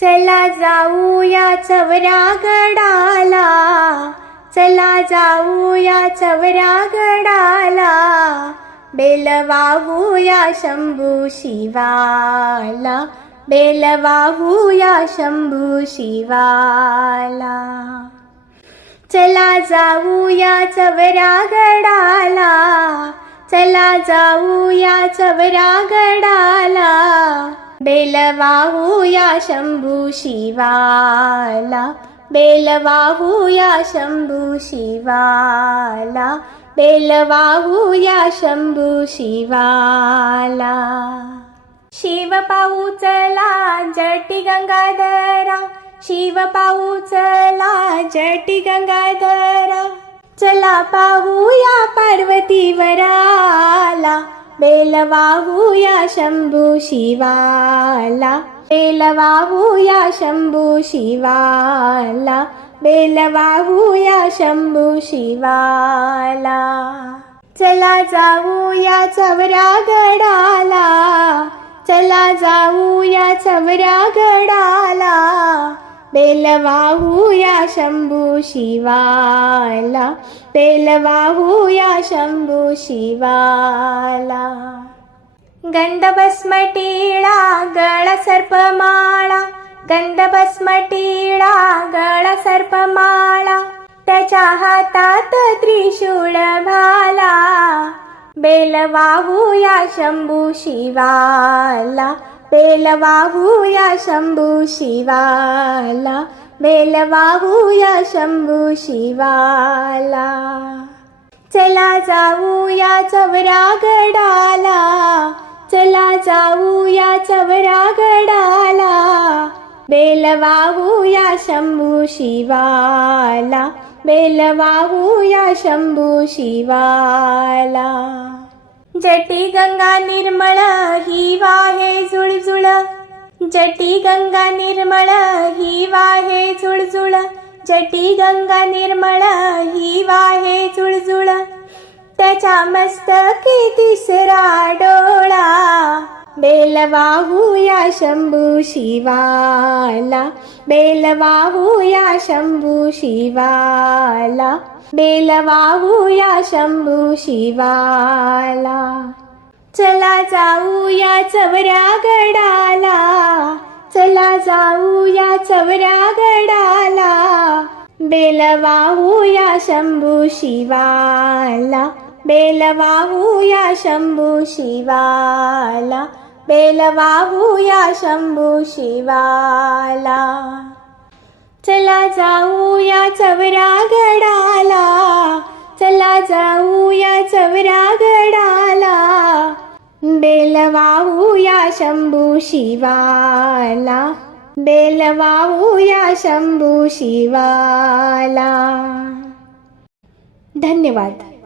चला जाऊया चवरा गडाला. चला जाऊया चवरा गडाला. बेल वाहूया शंभू शिवाला. बेल वाहूया शंभू शिवाला. चला जाऊया चवरा गडाला. चला जाऊया चवरा गडाला. बेलवाहूया शंभू शिवाला बेलवाहूया शंभू शिवाला बेलवाहूया शंभू शिवाला. शिव पाहू चला जटी गंगाधरा शिव पाहू चला जटी गंगाधरा चला पाहूया पार्वतीवराला बेल वाहूया शंभू शिवाला बेल वाहूया शंभू शिवाला बेल वाहूया शंभू शिवाला चला जाऊया चवरा गडाला चला जाऊया चवरा गडाला बेलवाहुया शम्भू शिवाला बेलवाहूया शम्भु शिवाला गन्धभस्मटीळा गळसर्पमाळा। गन्धभस्मटीळा गळसर्पमाळा। त्याच्या हातात गर्पमाला हात् त्रिशूलभाहुया शम्भु शिवाला बेल वाहूया शंभू शिवाला बेल वाहूया शंभू शिवाला चला जाऊया चवरा गडाला चला जाऊया चवरा गडाला बेल वाहूया शंभू शिवाला बेल वाहूया शंभू शिवाला जटी गंगा निर्मळ हिवा जटी गंगा निर्मळ ही वाहे जुळजुळ. जटी गंगा निर्मळ ही वाहे जुळजुळ. त्याच्या मस्तकी तिसरा डोळा. बेल वाहूया शंभू शिवाला. बेल वाहूया शंभू शिवाला. बेल वाहूया शंभू शिवाला. चला जाऊया चवरा गडाला. चला जाऊया चवरा गडाला. बेल वाहूया शंभू शिवाला. बेल वाहूया शंभू शिवाला. बेल वाहूया शंभू शिवाला. चला जाऊया चवरा गडाला. चला जाऊया चवरा बेल वाहूया शंभू शिवाला. बेल वाहूया शंभू शिवाला. धन्यवाद.